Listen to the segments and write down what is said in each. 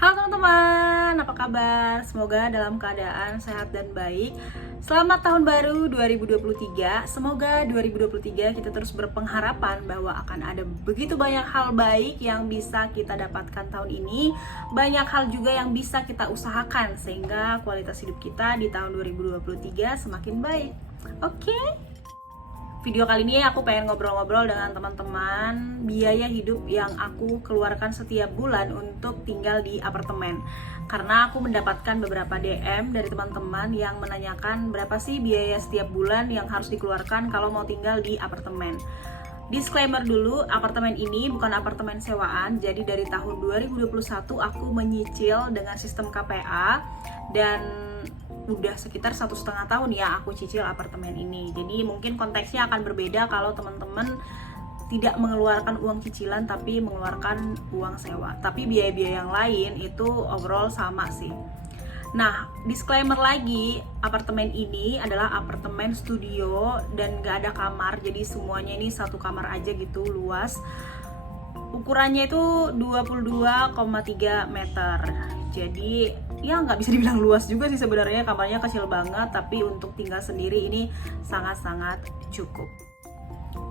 Halo teman-teman, apa kabar? Semoga dalam keadaan sehat dan baik. Selamat tahun baru 2023. Semoga 2023 kita terus berpengharapan bahwa akan ada begitu banyak hal baik yang bisa kita dapatkan tahun ini. Banyak hal juga yang bisa kita usahakan sehingga kualitas hidup kita di tahun 2023 semakin baik. Oke? Video kali ini aku pengen ngobrol-ngobrol dengan teman-teman biaya hidup yang aku keluarkan setiap bulan untuk tinggal di apartemen. Karena aku mendapatkan beberapa DM dari teman-teman yang menanyakan berapa sih biaya setiap bulan yang harus dikeluarkan kalau mau tinggal di apartemen. Disclaimer dulu, apartemen ini bukan apartemen sewaan. Jadi dari tahun 2021 aku menyicil dengan sistem KPA dan udah sekitar 1,5 tahun ya aku cicil apartemen ini. Jadi mungkin konteksnya akan berbeda kalau teman-teman tidak mengeluarkan uang cicilan tapi mengeluarkan uang sewa. Tapi biaya-biaya yang lain itu overall sama sih. Nah, disclaimer lagi, apartemen ini adalah apartemen studio dan gak ada kamar. Jadi semuanya ini satu kamar aja gitu, luas. Ukurannya itu 22,3 meter. Jadi ya nggak bisa dibilang luas juga sih sebenarnya, kamarnya kecil banget, tapi untuk tinggal sendiri ini sangat-sangat cukup.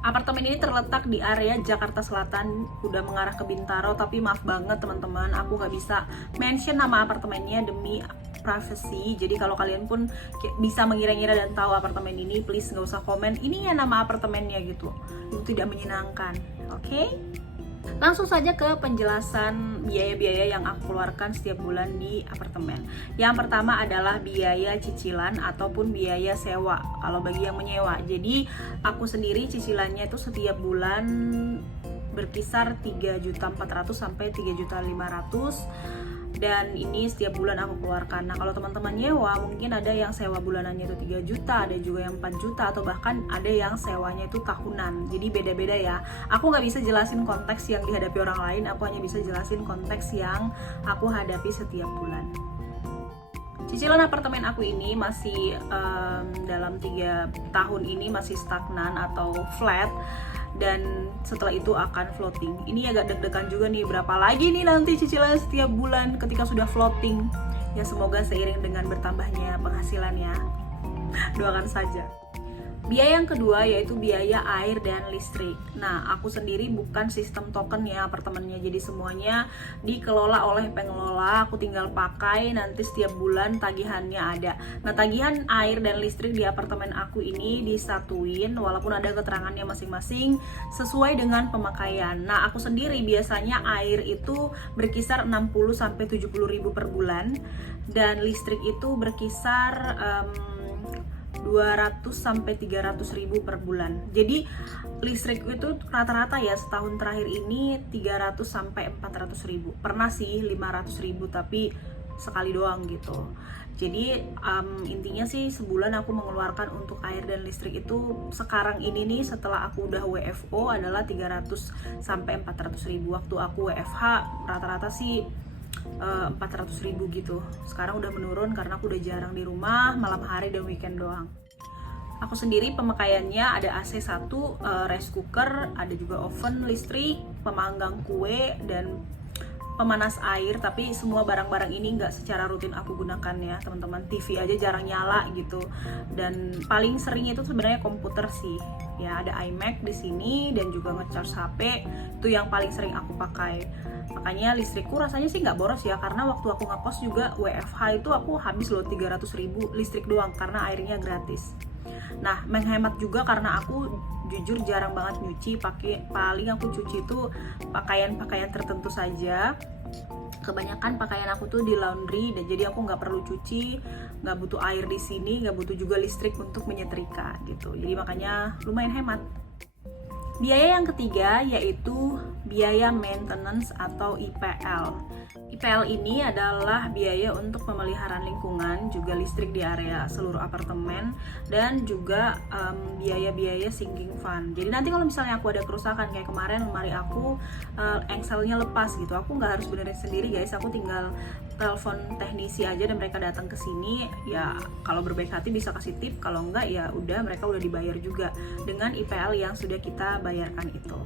Apartemen ini terletak di area Jakarta Selatan, udah mengarah ke Bintaro, tapi maaf banget teman-teman, aku nggak bisa mention nama apartemennya demi privacy. Jadi kalau kalian pun bisa mengira-ngira dan tahu apartemen ini, please nggak usah komen ini ya nama apartemennya gitu, itu tidak menyenangkan. Oke? Langsung saja ke penjelasan biaya-biaya yang aku keluarkan setiap bulan di apartemen. Yang pertama adalah biaya cicilan ataupun biaya sewa kalau bagi yang menyewa. Jadi aku sendiri cicilannya itu setiap bulan berkisar 3.400.000 sampai 3.500.000. Dan ini setiap bulan aku keluarkan. Nah kalau teman-teman nyewa mungkin ada yang sewa bulanannya itu 3 juta, ada juga yang 4 juta, atau bahkan ada yang sewanya itu tahunan. Jadi beda-beda ya. Aku nggak bisa jelasin konteks yang dihadapi orang lain, aku hanya bisa jelasin konteks yang aku hadapi setiap bulan. Cicilan apartemen aku ini masih dalam 3 tahun ini masih stagnan atau flat, dan setelah itu akan floating. Ini agak deg-degan juga nih, berapa lagi nih nanti cicilan setiap bulan ketika sudah floating. Ya semoga seiring dengan bertambahnya penghasilannya. Doakan saja. Biaya yang kedua yaitu biaya air dan listrik. Nah, aku sendiri bukan sistem token ya apartemennya, jadi semuanya dikelola oleh pengelola. Aku tinggal pakai, nanti setiap bulan tagihannya ada. Nah, tagihan air dan listrik di apartemen aku ini disatuin walaupun ada keterangannya masing-masing sesuai dengan pemakaian. Nah, aku sendiri biasanya air itu berkisar 60 sampai 70 ribu per bulan, dan listrik itu berkisar 200 sampai 300 ribu per bulan. Jadi listrik itu rata-rata ya setahun terakhir ini 300 sampai 400 ribu. Pernah sih 500 ribu tapi sekali doang gitu. Jadi intinya sih sebulan aku mengeluarkan untuk air dan listrik itu sekarang ini nih setelah aku udah WFO adalah 300 sampai 400 ribu. Waktu aku WFH rata-rata sih 400 ribu gitu. Sekarang udah menurun karena aku udah jarang di rumah, malam hari dan weekend doang. Aku sendiri pemakaiannya ada AC1, rice cooker, ada juga oven listrik, pemanggang kue, dan pemanas air. Tapi semua barang-barang ini nggak secara rutin aku gunakan ya teman-teman. TV aja jarang nyala gitu. Dan paling sering itu sebenarnya komputer sih. Ya ada iMac di sini dan juga nge-charge HP. Itu yang paling sering aku pakai. Makanya listrikku rasanya sih nggak boros ya, karena waktu aku ngekos juga WFH itu aku habis loh 300 ribu listrik doang karena airnya gratis. Nah, menghemat juga karena aku jujur jarang banget nyuci, paling aku cuci itu pakaian-pakaian tertentu saja. Kebanyakan pakaian aku tuh di laundry, dan jadi aku nggak perlu cuci, nggak butuh air di sini, nggak butuh juga listrik untuk menyetrika gitu. Jadi makanya lumayan hemat. Biaya yang ketiga yaitu biaya maintenance atau IPL. IPL ini adalah biaya untuk pemeliharaan lingkungan, juga listrik di area seluruh apartemen, dan juga biaya-biaya sinking fund. Jadi nanti kalau misalnya aku ada kerusakan kayak kemarin lemari aku engselnya lepas gitu, aku nggak harus benerin sendiri guys, aku tinggal telepon teknisi aja dan mereka datang ke sini. Ya kalau berbaik hati bisa kasih tip, kalau enggak ya udah mereka udah dibayar juga dengan IPL yang sudah kita bayarkan itu.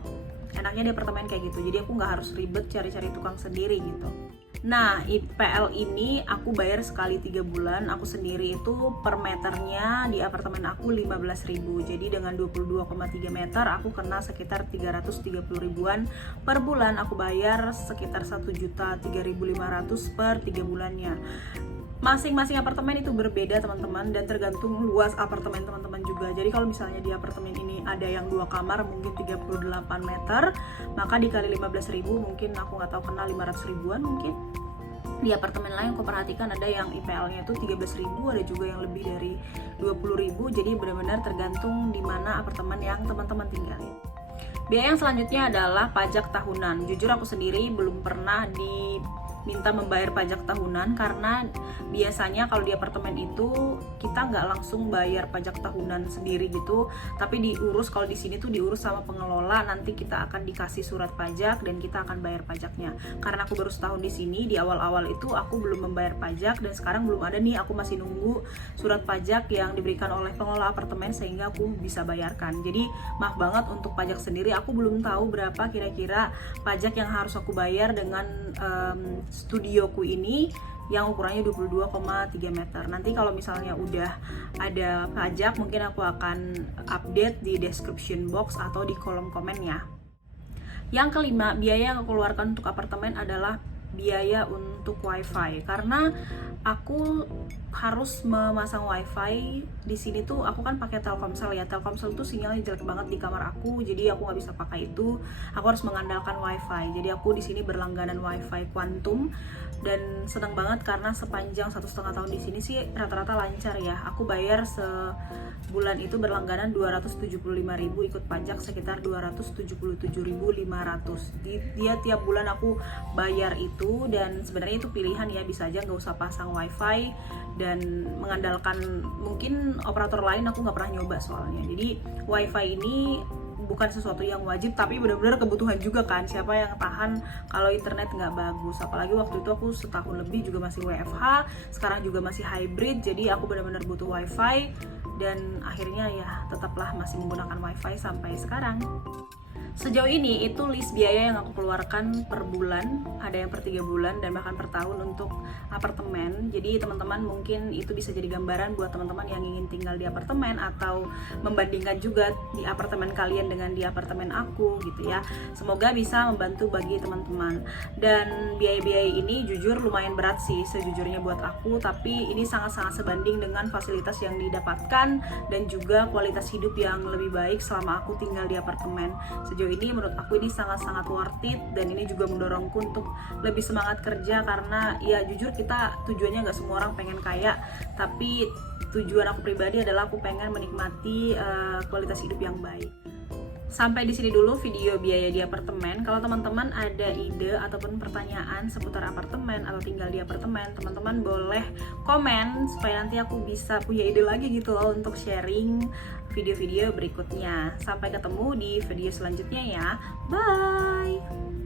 enaknya di apartemen kayak gitu, jadi aku nggak harus ribet cari-cari tukang sendiri gitu. Nah, IPL ini aku bayar sekali 3 bulan. Aku sendiri itu per meternya di apartemen aku 15.000. Jadi dengan 22,3 meter aku kena sekitar 330 ribuan per bulan. Aku bayar sekitar 1.003.500 per 3 bulannya. Masing-masing apartemen itu berbeda teman-teman, dan tergantung luas apartemen teman-teman juga. Jadi kalau misalnya di apartemen ini ada yang 2 kamar mungkin 38 meter, maka dikali 15.000 mungkin aku nggak tahu kena 500 ribuan mungkin. Di apartemen lain aku perhatikan ada yang IPL-nya itu 13.000, ada juga yang lebih dari 20.000. Jadi benar-benar tergantung di mana apartemen yang teman-teman tinggali. Biaya yang selanjutnya adalah pajak tahunan. Jujur aku sendiri belum pernah diminta membayar pajak tahunan, karena biasanya kalau di apartemen itu kita nggak langsung bayar pajak tahunan sendiri gitu, tapi diurus, kalau di sini tuh diurus sama pengelola. Nanti kita akan dikasih surat pajak dan kita akan bayar pajaknya. Karena aku baru setahun di sini, di awal-awal itu aku belum membayar pajak, dan sekarang belum ada nih, aku masih nunggu surat pajak yang diberikan oleh pengelola apartemen sehingga aku bisa bayarkan. Jadi maaf banget untuk pajak sendiri, aku belum tahu berapa kira-kira pajak yang harus aku bayar dengan studioku ini yang ukurannya 22,3 meter. Nanti kalau misalnya udah ada pajak, mungkin aku akan update di description box atau di kolom komen ya. Yang kelima, biaya yang aku keluarkan untuk apartemen adalah biaya untuk wifi, karena aku harus memasang wifi di sini tuh. Aku kan pakai Telkomsel ya, Telkomsel tuh sinyalnya jelek banget di kamar aku, jadi aku nggak bisa pakai itu. Aku harus mengandalkan wifi, jadi aku di sini berlangganan wifi Quantum, dan senang banget karena sepanjang 1,5 tahun di sini sih rata-rata lancar ya. Aku bayar sebulan itu berlangganan 275.000, ikut pajak sekitar 277.500. Dia tiap bulan aku bayar itu, dan sebenarnya itu pilihan ya, bisa aja nggak usah pasang wifi dan mengandalkan mungkin operator lain. Aku nggak pernah nyoba soalnya. Jadi wifi ini bukan sesuatu yang wajib, tapi benar-benar kebutuhan juga kan. Siapa yang tahan kalau internet nggak bagus? Apalagi waktu itu aku setahun lebih juga masih WFH, sekarang juga masih hybrid, jadi aku benar-benar butuh wifi, dan akhirnya ya tetaplah masih menggunakan wifi sampai sekarang. Sejauh ini itu list biaya yang aku keluarkan per bulan, ada yang per 3 bulan dan bahkan per tahun untuk apartemen. Jadi teman-teman mungkin itu bisa jadi gambaran buat teman-teman yang ingin tinggal di apartemen, atau membandingkan juga di apartemen kalian dengan di apartemen aku gitu ya. Semoga bisa membantu bagi teman-teman. Dan biaya-biaya ini jujur lumayan berat sih sejujurnya buat aku, tapi ini sangat-sangat sebanding dengan fasilitas yang didapatkan dan juga kualitas hidup yang lebih baik selama aku tinggal di apartemen. Sejauh ini menurut aku ini sangat-sangat worth it, dan ini juga mendorongku untuk lebih semangat kerja, karena ya jujur kita tujuannya nggak semua orang pengen kaya, tapi tujuan aku pribadi adalah aku pengen menikmati kualitas hidup yang baik. Sampai di sini dulu video biaya di apartemen. Kalau teman-teman ada ide ataupun pertanyaan seputar apartemen atau tinggal di apartemen, teman-teman boleh komen supaya nanti aku bisa punya ide lagi gitu loh untuk sharing video-video berikutnya. Sampai ketemu di video selanjutnya ya. Bye!